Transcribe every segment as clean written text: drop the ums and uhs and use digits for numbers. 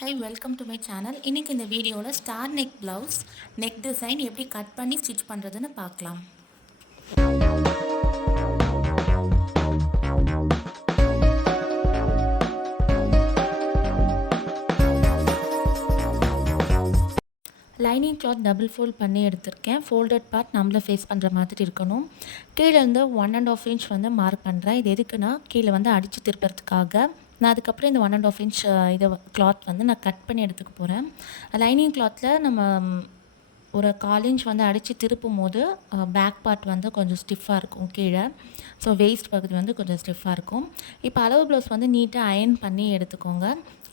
Hi, welcome to my channel. இன்னைக்கு இந்த வீடியோவில் star neck blouse neck design எப்படி கட் பண்ணி ஸ்டிச் பண்ணுறதுன்னு பார்க்கலாம். லைனிங் கிளாத் டபுள் ஃபோல்ட் பண்ணி எடுத்திருக்கேன். ஃபோல்டட் பார்ட் நம்மளை ஃபேஸ் பண்ணுற மாதிரி இருக்கணும். கீழே இருந்து 1.5 இன்ச் வந்து மார்க் பண்ணுறேன். இது எதுக்குன்னா கீழே வந்து அடித்து திருப்பறதுக்காக. நான் அதுக்கப்புறம் இந்த 1.5 இன்ச் இதை கிளாத் வந்து நான் கட் பண்ணி எடுத்துக்க போகிறேன். லைனிங் கிளாத்தில் நம்ம ஒரு 1/4 இன்ச் வந்து அடித்து திருப்பும் போது பேக் பார்ட் வந்து கொஞ்சம் ஸ்டிஃபாக இருக்கும் கீழே. ஸோ வேஸ்ட் பகுதி வந்து கொஞ்சம் ஸ்டிஃபாக இருக்கும். இப்போ அளவு ப்ளவுஸ் வந்து நீட்டாக அயர்ன் பண்ணி எடுத்துக்கோங்க.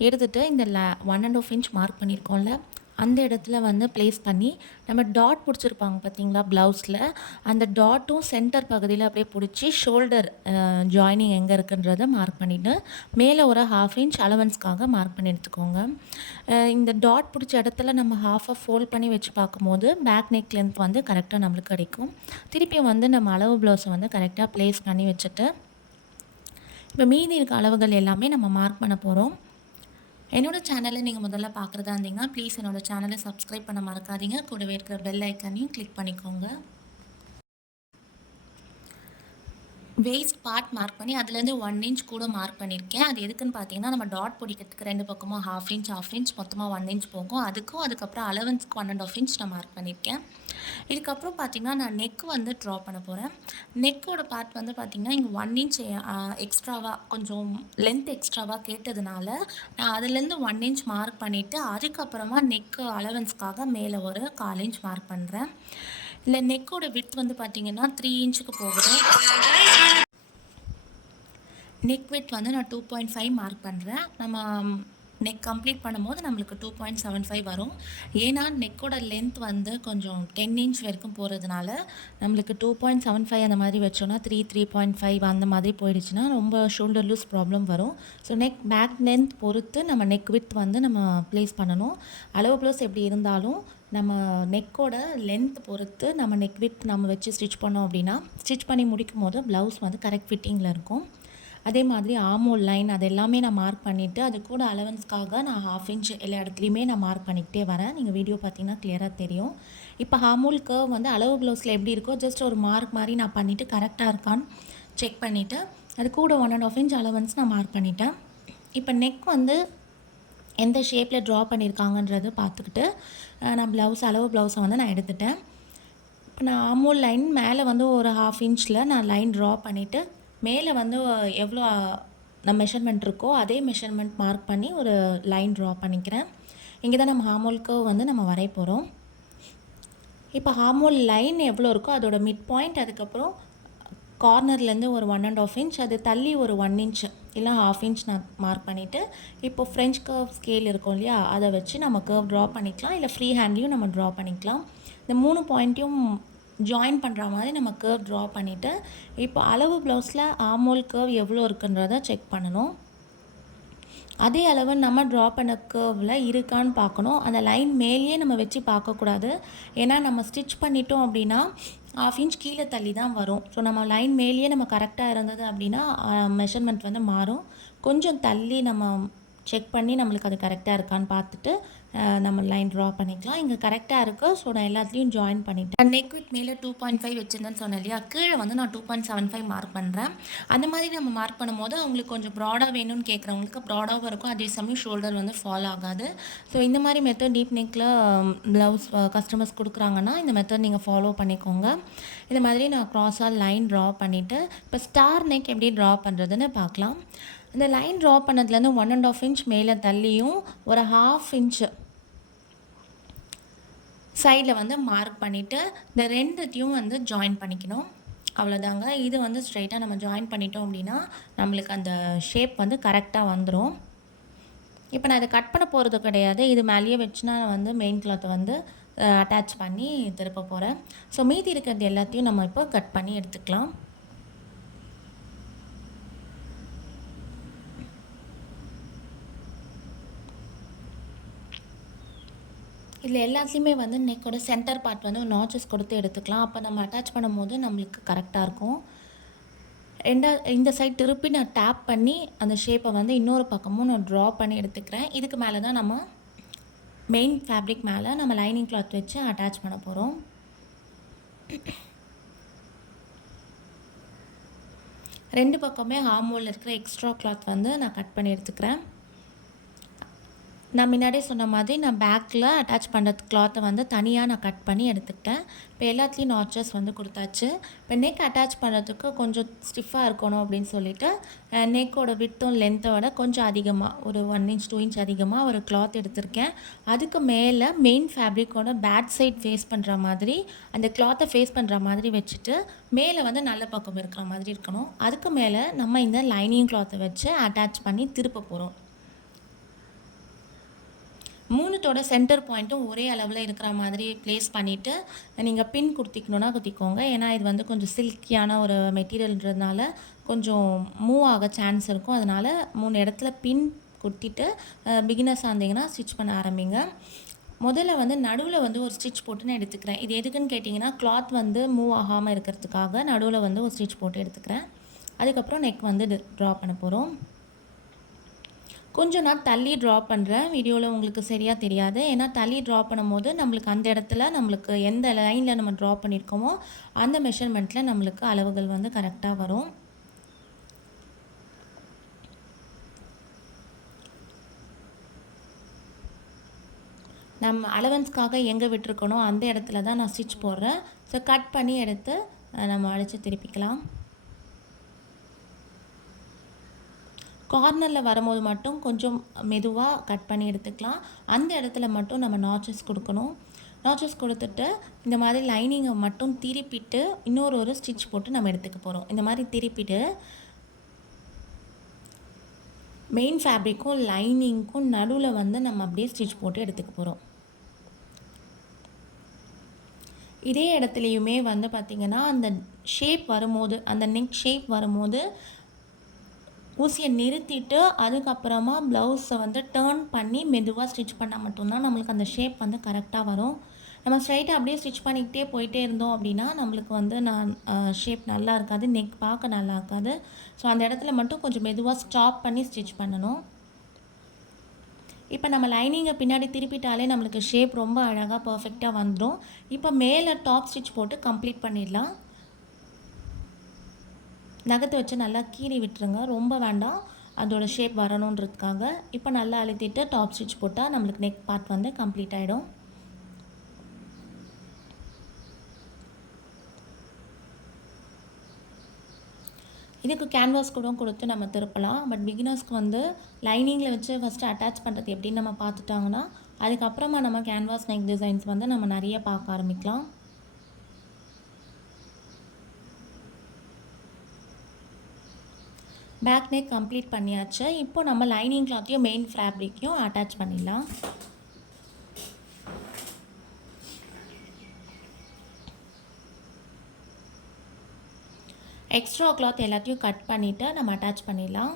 எடுத்துகிட்டு இந்த 1.5 இன்ச் மார்க் பண்ணியிருக்கோம்ல, அந்த இடத்துல வந்து ப்ளேஸ் பண்ணி நம்ம டாட் பிடிச்சிருப்பாங்க பார்த்தீங்களா ப்ளவுஸில், அந்த டாட்டும் சென்டர் பகுதியில் அப்படியே பிடிச்சி ஷோல்டர் ஜாயினிங் எங்கே இருக்குன்றதை மார்க் பண்ணிவிட்டு மேலே ஒரு 1/2 இன்ச் அலவன்ஸ்க்காக மார்க் பண்ணி எடுத்துக்கோங்க. இந்த டாட் பிடிச்ச இடத்துல நம்ம ஹாஃபாக ஃபோல்ட் பண்ணி வச்சு பார்க்கும்போது பேக் நெக் லென்த் வந்து கரெக்டாக நம்மளுக்கு கிடைக்கும். திருப்பியும் வந்து நம்ம அளவு ப்ளவுஸை வந்து கரெக்டாக ப்ளேஸ் பண்ணி வச்சுட்டு இப்போ மீதி இருக்க அளவுகள் எல்லாமே நம்ம மார்க் பண்ண போகிறோம். என்னோட சேனலை நீங்கள் முதல்ல பார்க்குறதா இருந்தீங்கன்னா ப்ளீஸ் என்னோட சேனலை சப்ஸ்கிரைப் பண்ண மறக்காதீங்க. கூடவே இருக்கிற பெல் ஐக்கானையும் கிளிக் பண்ணிக்கோங்க. வேஸ்ட் பார்ட் மார்க் பண்ணி அதுலேருந்து 1 இன்ச் கூட மார்க் பண்ணியிருக்கேன். அது எதுக்குன்னு பார்த்தீங்கன்னா நம்ம டாட் பிடிக்கிறதுக்கு 2 பக்கமும் 1/2 இன்ச் மொத்தமாக 1 இன்ச் போகும். அதுக்கப்புறம் அலவன்ஸ்க்கு 1.5 இன்ச் நான் மார்க் பண்ணியிருக்கேன். இதுக்கப்புறம் பார்த்தீங்கன்னா நான் நெக் வந்து ட்ரா பண்ண போகிறேன். நெக்கோட பார்ட் வந்து பார்த்திங்கன்னா இங்கே 1 இன்ச் எக்ஸ்ட்ராவாக கொஞ்சம் லென்த் எக்ஸ்ட்ராவாக கேட்டதுனால நான் அதுலேருந்து 1 இன்ச் மார்க் பண்ணிவிட்டு அதுக்கப்புறமா நெக்கு அலவன்ஸ்க்காக மேலே ஒரு 1/4 இன்ச் மார்க் பண்ணுறேன். இல்லை நெக்கோட விட்த் வந்து பார்த்திங்கன்னா 3 இன்ச்சுக்கு போகுது. நெக் விட்த் வந்து நான் 2.5 மார்க் பண்ணுறேன். நம்ம நெக் கம்ப்ளீட் பண்ணும்போது நம்மளுக்கு 2.75 வரும். ஏன்னா நெக்கோட லென்த் வந்து கொஞ்சம் 10 இன்ச் வரைக்கும் போகிறதுனால நம்மளுக்கு 2.75 அந்த மாதிரி வச்சோன்னா 3.5 அந்த மாதிரி போயிடுச்சுன்னா ரொம்ப ஷோல்டர் லூஸ் ப்ராப்ளம் வரும். ஸோ பேக் லென்த் பொறுத்து நம்ம நெக் விட்த் வந்து நம்ம ப்ளேஸ் பண்ணணும். அளவு ப்ளவுஸ் எப்படி இருந்தாலும் நம்ம நெக்கோட லென்த் பொறுத்து நம்ம நெக் விட்த் நம்ம வச்சு ஸ்டிச் பண்ணோம் அப்படின்னா ஸ்டிச் பண்ணி முடிக்கும் போது ப்ளவுஸ் வந்து கரெக்ட் ஃபிட்டிங்கில் இருக்கும். அதே மாதிரி ஆமோல் லைன் அது எல்லாமே நான் மார்க் பண்ணிவிட்டு அது கூட அலவன்ஸ்க்காக நான் 1/2 இன்ச் எல்லா இடத்துலையுமே நான் மார்க் பண்ணிக்கிட்டே வரேன். நீங்கள் வீடியோ பார்த்தீங்கன்னா கிளியராக தெரியும். இப்போ ஆமோல் கர்வ் வந்து அளவு ப்ளவுஸில் எப்படி இருக்கோ ஜஸ்ட் ஒரு மார்க் மாதிரி நான் பண்ணிவிட்டு கரெக்டாக இருக்கான்னு செக் பண்ணிவிட்டு அது கூட 1.5 இன்ச் அலவன்ஸ் நான் மார்க் பண்ணிட்டேன். இப்போ நெக் வந்து எந்த ஷேப்பில் ட்ரா பண்ணியிருக்காங்கன்றது பார்த்துக்கிட்டு நான் அளவு ப்ளவுஸை வந்து நான் எடுத்துட்டேன். இப்போ நான் ஆமோல் லைன் மேலே வந்து ஒரு 1/2 இன்ச்சில் நான் லைன் ட்ரா பண்ணிவிட்டு மேலே வந்து எவ்வளோ நம்ம மெஷர்மெண்ட் இருக்கோ அதே மெஷர்மெண்ட் மார்க் பண்ணி ஒரு லைன் ட்ரா பண்ணிக்கிறேன். இங்கே தான் நம்ம ஹார்மோலுக்கு வந்து நம்ம வரைய போகிறோம். இப்போ ஹார்மோல் லைன் எவ்வளோ இருக்கோ அதோட மிட் பாயிண்ட், அதுக்கப்புறம் கார்னர்லேருந்து ஒரு 1.5 இன்ச், அது தள்ளி ஒரு 1 இன்ச் இல்லை 1/2 இன்ச் நான் மார்க் பண்ணிவிட்டு இப்போ ஃப்ரெஞ்ச் கர்வ் ஸ்கேல் இருக்கும் இல்லையா, அதை வச்சு நம்ம கர்வ் ட்ரா பண்ணிக்கலாம். இல்லை ஃப்ரீ ஹேண்ட்லேயும் நம்ம ட்ரா பண்ணிக்கலாம். இந்த 3 பாயிண்ட்டையும் ஜாயின் பண்ணுற மாதிரி நம்ம கர்வ் ட்ரா பண்ணிவிட்டு இப்போ அளவு ப்ளவுஸில் ஆமோல் கர்வ் எவ்வளோ இருக்குன்றதை செக் பண்ணணும். அதே அளவு நம்ம ட்ரா பண்ண கர்வில் இருக்கான்னு பார்க்கணும். அந்த லைன் மேலேயே நம்ம வச்சு பார்க்கக்கூடாது. ஏன்னா நம்ம ஸ்டிச் பண்ணிட்டோம் அப்படின்னா 1/2 இன்ச் கீழே தள்ளி தான் வரும். ஸோ நம்ம லைன் மேலேயே நம்ம கரெக்டாக இருந்தது அப்படின்னா மெஷர்மெண்ட் வந்து மாறும். கொஞ்சம் தள்ளி நம்ம செக் பண்ணி நம்மளுக்கு அது கரெக்டாக இருக்கான்னு பார்த்துட்டு நம்ம லைன் ட்ரா பண்ணிக்கலாம். இங்கே கரெக்டாக இருக்குது. ஸோ நான் எல்லாத்துலேயும் ஜாயின் பண்ணிவிட்டேன். நெக் வித் மேலே 2.5 வச்சுருந்தேன்னு சொன்னேன் இல்லையா, கீழே வந்து நான் 2.75 மார்க் பண்ணுறேன். அந்த மாதிரி நம்ம மார்க் பண்ணும்போது அவங்களுக்கு கொஞ்சம் ப்ராடாக வேணும்னு கேட்குறவங்களுக்கு ப்ராடாகவும் இருக்கும், அதே சமயம் ஷோல்டர் வந்து ஃபால் ஆகாது. ஸோ இந்த மாதிரி மெத்தட் டீப் நெக்கில் ப்ளவுஸ் கஸ்டமர்ஸ் கொடுக்குறாங்கன்னா இந்த மெத்தட் நீங்கள் ஃபாலோ பண்ணிக்கோங்க. இந்த மாதிரி நான் க்ராஸாக லைன் ட்ரா பண்ணிவிட்டு இப்போ ஸ்டார் நெக் எப்படி ட்ரா பண்ணுறதுன்னு பார்க்கலாம். இந்த லைன் ட்ரா பண்ணதுலேருந்து 1.5 இன்ச் மேலே தள்ளியும் ஒரு 1/2 இன்ச்சு சைடில் வந்து மார்க் பண்ணிவிட்டு இந்த ரெண்டுத்தையும் வந்து ஜாயின் பண்ணிக்கணும். அவ்வளோதாங்க. இது வந்து ஸ்ட்ரைட்டாக நம்ம ஜாயின் பண்ணிட்டோம் அப்படின்னா நம்மளுக்கு அந்த ஷேப் வந்து கரெக்டாக வந்துடும். இப்போ நான் இதை கட் பண்ண போகிறது கிடையாது. இது மேலேயே வச்சு நான் வந்து மெயின் கிளாத்தை வந்து அட்டாச் பண்ணி திருப்ப போகிறேன். ஸோ மீதி இருக்கிறது எல்லாத்தையும் நம்ம இப்போ கட் பண்ணி எடுத்துக்கலாம். இதில் எல்லாத்துலேயுமே வந்து நெக்கோட சென்டர் பார்ட் வந்து நாச்சஸ் கொடுத்து எடுத்துக்கலாம். அப்போ நம்ம அட்டாச் பண்ணும்போது நம்மளுக்கு கரெக்டாக இருக்கும். இந்த சைட் திருப்பி நான் டேப் பண்ணி அந்த ஷேப்பை வந்து இன்னொரு பக்கமும் நான் ட்ரா பண்ணி எடுத்துக்கிறேன். இதுக்கு மேலே தான் நம்ம மெயின் ஃபேப்ரிக் மேலே நம்ம லைனிங் கிளாத் வச்சு அட்டாச் பண்ண போகிறோம். ரெண்டு பக்கமே ஆர்ம் ஹோல்ல இருக்கிற எக்ஸ்ட்ரா கிளாத் வந்து நான் கட் பண்ணி எடுத்துக்கிறேன். நான் முன்னாடியே சொன்ன மாதிரி நான் பேக்கில் அட்டாச் பண்ணுறது கிளாத்தை வந்து தனியாக நான் கட் பண்ணி எடுத்துக்கிட்டேன். இப்போ எல்லாத்துலேயும் நாச்சஸ் வந்து கொடுத்தாச்சு. இப்போ நெக் அட்டாச் பண்ணுறதுக்கு கொஞ்சம் ஸ்டிஃபாக இருக்கணும் அப்படின்னு சொல்லிட்டு நெக்கோட விட்த்தும் லென்த்தோட கொஞ்சம் அதிகமாக ஒரு 1 இன்ச் 2 இன்ச் அதிகமாக ஒரு கிளாத் எடுத்திருக்கேன். அதுக்கு மேலே மெயின் ஃபேப்ரிக்கோட பேக் சைட் ஃபேஸ் பண்ணுற மாதிரி அந்த கிளாத்தை ஃபேஸ் பண்ணுற மாதிரி வச்சுட்டு மேலே வந்து நல்ல பக்கம் இருக்கிற மாதிரி இருக்கணும். அதுக்கு மேலே நம்ம இந்த லைனிங் கிளாத்தை வச்சு அட்டாச் பண்ணி திருப்ப போகிறோம். 3தோட சென்டர் பாயிண்ட்டும் ஒரே அளவில் இருக்கிற மாதிரி ப்ளேஸ் பண்ணிவிட்டு நீங்கள் பின் குத்திக்கணுன்னா குத்திக்கோங்க. ஏன்னா இது வந்து கொஞ்சம் சில்கியான ஒரு மெட்டீரியல்ன்றதுனால கொஞ்சம் மூவ் ஆக சான்ஸ் இருக்கும். அதனால் 3 இடத்துல பின் குத்திட்டு பிகினர்ஸாக இருந்தீங்கன்னா ஸ்டிச் பண்ண ஆரம்பிங்க. முதல்ல வந்து நடுவில் வந்து ஒரு ஸ்டிச் போட்டு நான் எடுத்துக்கிறேன். இது எதுக்குன்னு கேட்டிங்கன்னா கிளாத் வந்து மூவ் ஆகாமல் இருக்கிறதுக்காக நடுவில் வந்து ஒரு ஸ்டிச் போட்டு எடுத்துக்கிறேன். அதுக்கப்புறம் நெக் வந்து ட்ரா பண்ண போகிறோம். கொஞ்சம் நான் தள்ளி ட்ரா பண்ணுறேன். வீடியோவில் உங்களுக்கு சரியாக தெரியாது. ஏன்னா தள்ளி ட்ரா பண்ணும்போது நம்மளுக்கு அந்த இடத்துல நம்மளுக்கு எந்த லைனில் நம்ம ட்ரா பண்ணியிருக்கோமோ அந்த மெஷர்மெண்ட்டில் நம்மளுக்கு அளவுகள் வந்து கரெக்டாக வரும். நம்ம அலவன்ஸ்க்காக எங்கே விட்டுருக்கணும் அந்த இடத்துல தான் நான் ஸ்டிச் போடுறேன். ஸோ கட் பண்ணி எடுத்து நம்ம அடித்து திருப்பிக்கலாம். கார்னரில் வரும்போது மட்டும் கொஞ்சம் மெதுவாக கட் பண்ணி எடுத்துக்கலாம். அந்த இடத்துல மட்டும் நம்ம நாச்சஸ் கொடுக்கணும். நாச்சஸ் கொடுத்துட்டு இந்த மாதிரி லைனிங்கை மட்டும் திருப்பிட்டு இன்னொரு ஸ்டிச் போட்டு நம்ம எடுத்துக்க போகிறோம். இந்த மாதிரி திருப்பிட்டு மெயின் ஃபேப்ரிக்கும் லைனிங்க்கும் நடுவில் வந்து நம்ம அப்படியே ஸ்டிச் போட்டு எடுத்துக்க போகிறோம். இதே இடத்துலையுமே வந்து பார்த்திங்கன்னா அந்த ஷேப் வரும்போது அந்த நெக் ஷேப் வரும்போது ஊசியை நிறுத்திட்டு அதுக்கப்புறமா ப்ளவுஸை வந்து டேர்ன் பண்ணி மெதுவாக ஸ்டிச் பண்ணால் மட்டும்தான் நம்மளுக்கு அந்த ஷேப் வந்து கரெக்டாக வரும். நம்ம ஸ்ட்ரைட்டாக அப்படியே ஸ்டிச் பண்ணிக்கிட்டே போயிட்டே இருந்தோம் அப்படின்னா நம்மளுக்கு வந்து ஷேப் நல்லா இருக்காது, நெக் பார்க்க நல்லா இருக்காது. ஸோ அந்த இடத்துல மட்டும் கொஞ்சம் மெதுவாக ஸ்டாப் பண்ணி ஸ்டிச் பண்ணணும். இப்போ நம்ம லைனிங்கை பின்னாடி திருப்பிட்டாலே நம்மளுக்கு ஷேப் ரொம்ப அழகாக பர்ஃபெக்டாக வந்துடும். இப்போ மேலே டாப் ஸ்டிச் போட்டு கம்ப்ளீட் பண்ணிடலாம். நகத்தை வச்சு நல்லா கீறி விட்டுருங்க, ரொம்ப வேண்டாம், அதோட ஷேப் வரணுன்றதுக்காக. இப்போ நல்லா அழுத்திட்டு டாப் ஸ்டிச் போட்டால் நம்மளுக்கு நெக் பார்ட் வந்து கம்ப்ளீட் ஆகிடும். இதுக்கு கேன்வாஸ் கூட கொடுத்து நம்ம திருப்பலாம். பட் பிகினர்ஸ்க்கு வந்து லைனிங்கில் வச்சு ஃபஸ்ட்டு அட்டாச் பண்ணுறது எப்படின்னு நம்ம பார்த்துட்டாங்கன்னா அதுக்கப்புறமா நம்ம கேன்வாஸ் நெக் டிசைன்ஸ் வந்து நம்ம நிறைய பார்க்க ஆரம்பிக்கலாம். பேக் நெக் கம்ப்ளீட் பண்ணியாச்சு. இப்போ நம்ம லைனிங் கிளாத்தையும் மெயின் ஃபேப்ரிக்கையும் அட்டாச் பண்ணிடலாம். எக்ஸ்ட்ரா கிளாத் எல்லாத்தையும் கட் பண்ணிவிட்டு நம்ம அட்டாச் பண்ணிடலாம்.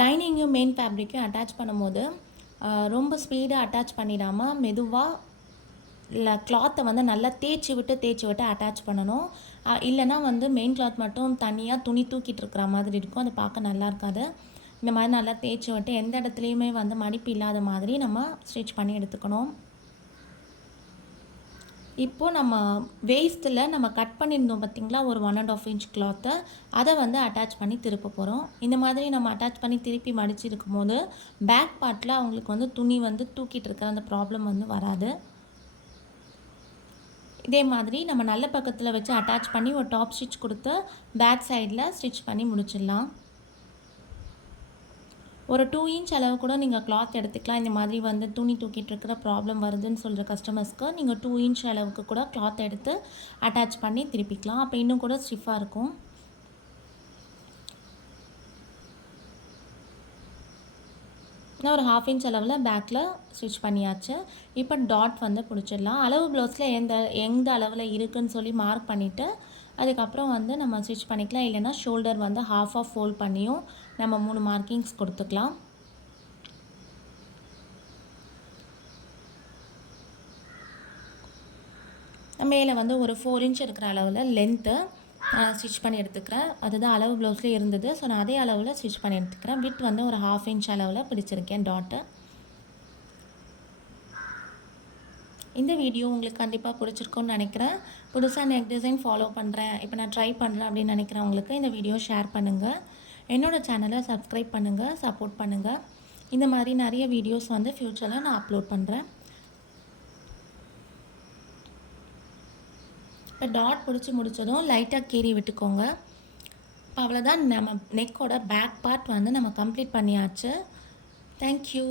லைனிங்கும் மெயின் ஃபேப்ரிக்கும் அட்டாச் பண்ணும்போது ரொம்ப ஸ்பீடாக அட்டாச் பண்ணிடாமல் மெதுவாக கிளாத்தை வந்து நல்லா தேய்ச்சி விட்டு அட்டாச் பண்ணணும். இல்லைனா வந்து மெயின் கிளாத் மட்டும் தனியாக துணி தூக்கிட்டு இருக்கிற மாதிரி இருக்கும், அது பார்க்க நல்லா இருக்காது. இந்த மாதிரி நல்லா தேய்ச்சி விட்டு எந்த இடத்துலையுமே வந்து மடிப்பு இல்லாத மாதிரி நம்ம ஸ்டிச் பண்ணி எடுத்துக்கணும். இப்போது நம்ம வேஸ்ட்டில் நம்ம கட் பண்ணியிருந்தோம் பார்த்திங்களா, ஒரு 1.5 இன்ச் கிளாத்தை, அதை வந்து அட்டாச் பண்ணி திருப்ப போகிறோம். இந்த மாதிரி நம்ம அட்டாச் பண்ணி திருப்பி மடிச்சிருக்கும் போது பேக் பார்ட்டில் அவங்களுக்கு வந்து துணி வந்து தூக்கிட்டு இருக்கிற அந்த ப்ராப்ளம் வந்து வராது. இதே மாதிரி நம்ம நல்ல பக்கத்தில் வச்சு அட்டாச் பண்ணி ஒரு டாப் ஸ்டிச் கொடுத்து பேக் சைடில் ஸ்டிச் பண்ணி முடிச்சிடலாம். ஒரு 2 இன்ச் அளவு கூட நீங்கள் கிளாத் எடுத்துக்கலாம். இந்த மாதிரி வந்து துணி தூக்கிட்டு இருக்கிற ப்ராப்ளம் வருதுன்னு சொல்கிற கஸ்டமர்ஸ்க்கு நீங்கள் 2 இன்ச் அளவுக்கு கூட கிளாத் எடுத்து அட்டாச் பண்ணி திருப்பிக்கலாம். அப்போ இன்னும் கூட ஸ்டிஃபாக இருக்கும். நான் ஒரு 1/2 இன்ச் அளவில் பேக்கில் ஸ்டிச் பண்ணியாச்சு. இப்போ டாட் வந்து பிடிச்சிடலாம். அளவு ப்ளவுஸில் எந்த அளவில் இருக்குதுன்னு சொல்லி மார்க் பண்ணிவிட்டு அதுக்கப்புறம் வந்து நம்ம ஸ்டிச் பண்ணிக்கலாம். இல்லைன்னா ஷோல்டர் வந்து ஹாஃபாக ஃபோல்ட் பண்ணியும் நம்ம 3 மார்க்கிங்ஸ் கொடுத்துக்கலாம். மேலே வந்து ஒரு 4 இன்ச் இருக்கிற அளவில் லென்த்து ஸ்டிச் பண்ணி எடுத்துக்கிறேன். அதுதான் அளவு ப்ளவுஸ்லேயே இருந்தது. ஸோ நான் அதே அளவில் ஸ்டிச் பண்ணி எடுத்துக்கிறேன். வித் வந்து ஒரு 1/2 இன்ச் அளவில் பிடிச்சிருக்கேன் டாட்டு. இந்த வீடியோ உங்களுக்கு கண்டிப்பாக பிடிச்சிருக்குன்னு நினைக்கிறேன். புதுசாக நெக் டிசைன் ஃபாலோ பண்ணுறேன், இப்போ நான் ட்ரை பண்ணுறேன் அப்படின்னு நினைக்கிறவங்களுக்கு இந்த வீடியோ ஷேர் பண்ணுங்கள். என்னோடய சேனலை சப்ஸ்கிரைப் பண்ணுங்கள், சப்போர்ட் பண்ணுங்கள். இந்த மாதிரி நிறைய வீடியோஸ் வந்து ஃப்யூச்சரில் நான் அப்லோட் பண்ணுறேன். இப்போ டாட் பிடிச்சி முடித்ததும் லைட்டாக கீறி விட்டுக்கோங்க. இப்போ அவ்வளோதான், நம்ம நெக்கோட பேக் பார்ட் வந்து நம்ம கம்ப்ளீட் பண்ணியாச்சு. தேங்க்யூ.